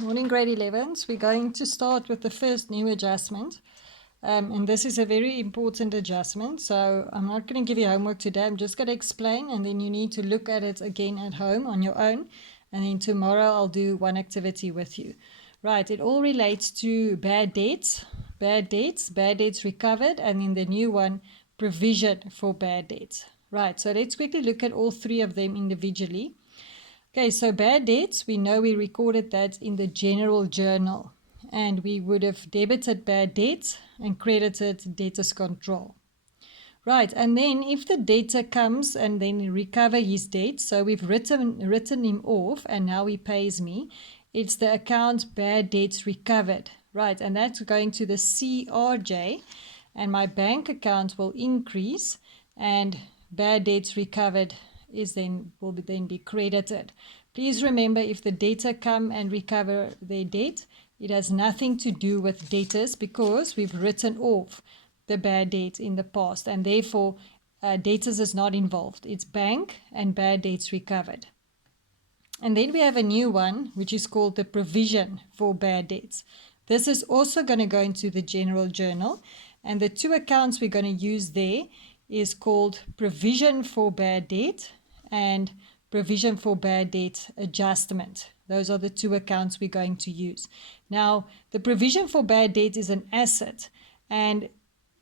Morning, grade 11s. We're going to start with the first new adjustment. And this is a very important adjustment. So I'm not going to give you homework today. I'm just going to explain, and then you need to look at it again at home on your own. And then tomorrow I'll do one activity with you. Right, it all relates to bad debts, bad debts recovered, and then the new one, provision for bad debts. Right, so let's quickly look at all three of them individually. Okay, so bad debts, we know we recorded that in the general journal, and we would have debited bad debts and credited debtors control. Right, and then if the debtor comes and then recover his debt, so we've written him off and now he pays me, it's the account bad debts recovered. Right, and that's going to the CRJ, and my bank account will increase and bad debts recovered will then be credited. Please remember, if the debtor come and recover their debt, it has nothing to do with debtors because we've written off the bad debt in the past, and therefore debtors is not involved. It's bank and bad debts recovered. And then we have a new one, which is called the provision for bad debts. This is also going to go into the general journal, and the two accounts we're going to use there is called provision for bad debt and provision for bad debt adjustment. Those are the two accounts we're going to use. Now, the provision for bad debt is an asset, and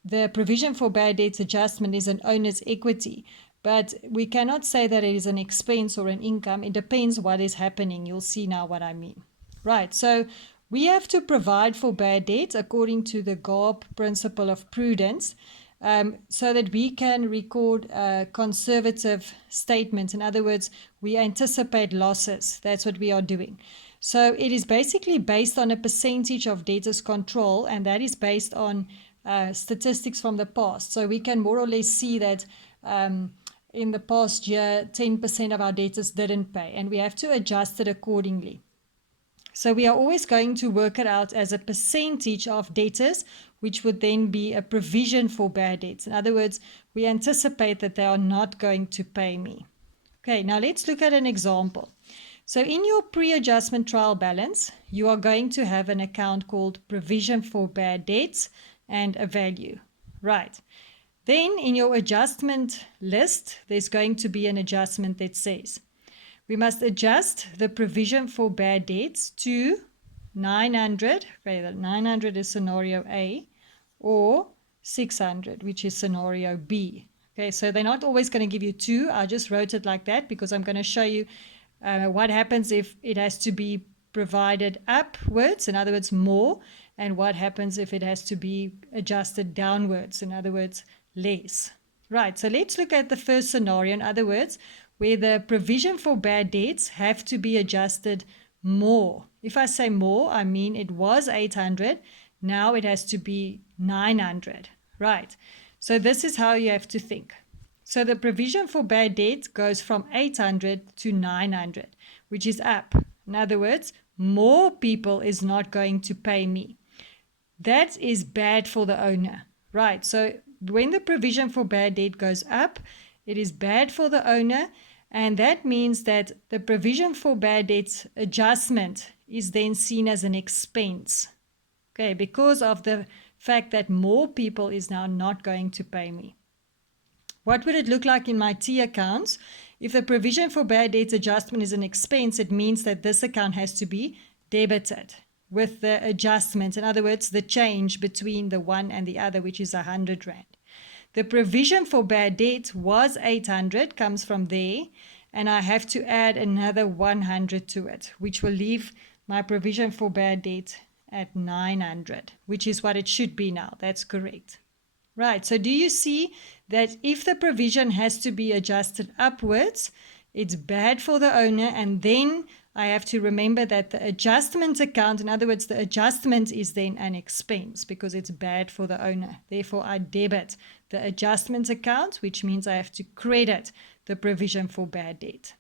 the provision for bad debts adjustment is an owner's equity. But we cannot say that it is an expense or an income. It depends what is happening. You'll see now what I mean. Right, so we have to provide for bad debts according to the GARP principle of prudence, so that we can record a conservative statement. In other words, we anticipate losses. That's what we are doing. So it is basically based on a percentage of debtors control, and that is based on statistics from the past. So we can more or less see that in the past year, 10% of our debtors didn't pay, and we have to adjust it accordingly. So we are always going to work it out as a percentage of debtors, which would then be a provision for bad debts. In other words, we anticipate that they are not going to pay me. Okay, now let's look at an example. So in your pre-adjustment trial balance, you are going to have an account called provision for bad debts and a value. Right. Then in your adjustment list, there's going to be an adjustment that says, we must adjust the provision for bad debts to 900, okay, that 900 is scenario A, or 600, which is scenario B. Okay, so they're not always going to give you two. I just wrote it like that because I'm going to show you what happens if it has to be provided upwards, in other words, more, and what happens if it has to be adjusted downwards, in other words, less. Right, so let's look at the first scenario, in other words, where the provision for bad debts have to be adjusted more. If I say more, I mean it was 800, now it has to be 900. Right, so this is how you have to think. So the provision for bad debts goes from 800 to 900, which is up. In other words, more people is not going to pay me. That is bad for the owner. Right, so when the provision for bad debt goes up, it is bad for the owner, and that means that the provision for bad debts adjustment is then seen as an expense, okay, because of the fact that more people is now not going to pay me. What would it look like in my T accounts? If the provision for bad debts adjustment is an expense, it means that this account has to be debited with the adjustment. In other words, the change between the one and the other, which is 100 Rand. The provision for bad debt was 800, comes from there, and I have to add another 100 to it, which will leave my provision for bad debt at 900, which is what it should be now. That's correct. Right, so do you see that if the provision has to be adjusted upwards, it's bad for the owner, and then I have to remember that the adjustment account, in other words, the adjustment is then an expense because it's bad for the owner. Therefore, I debit the adjustment account, which means I have to credit the provision for bad debt.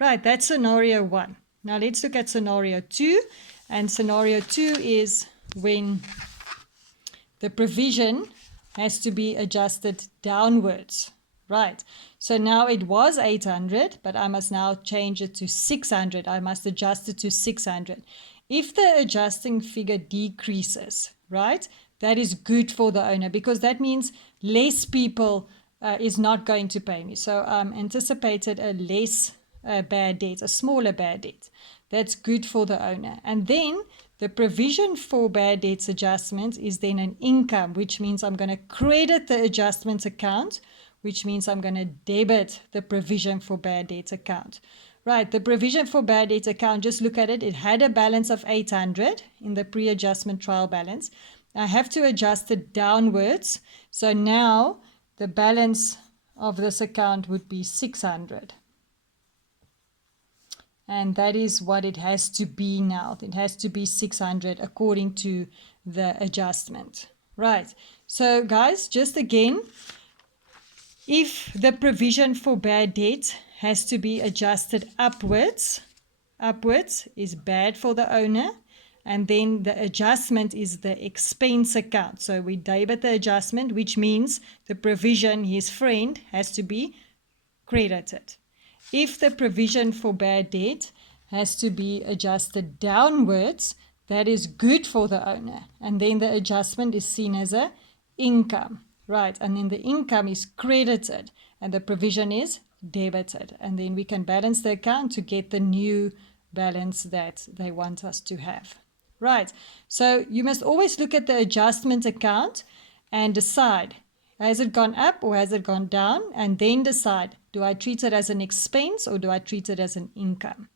Right, that's scenario 1. Now let's look at scenario 2. And scenario 2 is when the provision has to be adjusted downwards. Right, so now it was 800, but I must now change it to 600. I must adjust it to 600. If the adjusting figure decreases, right, that is good for the owner, because that means less people is not going to pay me. So anticipated a less bad debt, a smaller bad debt. That's good for the owner. And then the provision for bad debts adjustment is then an income, which means I'm going to credit the adjustment account, which means I'm going to debit the provision for bad debts account. Right, the provision for bad debts account, just look at it. It had a balance of 800 in the pre-adjustment trial balance. I have to adjust it downwards. So now the balance of this account would be 600. And that is what it has to be now. It has to be 600 according to the adjustment. Right, so guys, just again, if the provision for bad debt has to be adjusted upwards is bad for the owner, and then the adjustment is the expense account. So we debit the adjustment, which means the provision, his friend, has to be credited. If the provision for bad debt has to be adjusted downwards, that is good for the owner, and then the adjustment is seen as a income. Right, and then the income is credited and the provision is debited. And then we can balance the account to get the new balance that they want us to have. Right, so you must always look at the adjustment account and decide, has it gone up or has it gone down? And then decide, do I treat it as an expense or do I treat it as an income?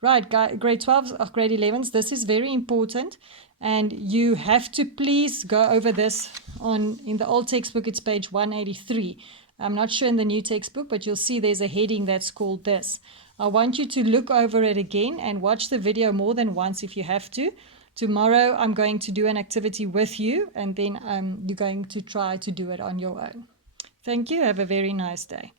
Right, grade 12s or grade 11s, this is very important. And you have to please go over this in the old textbook, it's page 183. I'm not sure in the new textbook, but you'll see there's a heading that's called this. I want you to look over it again and watch the video more than once if you have to. Tomorrow I'm going to do an activity with you, and then you're going to try to do it on your own. Thank you. Have a very nice day.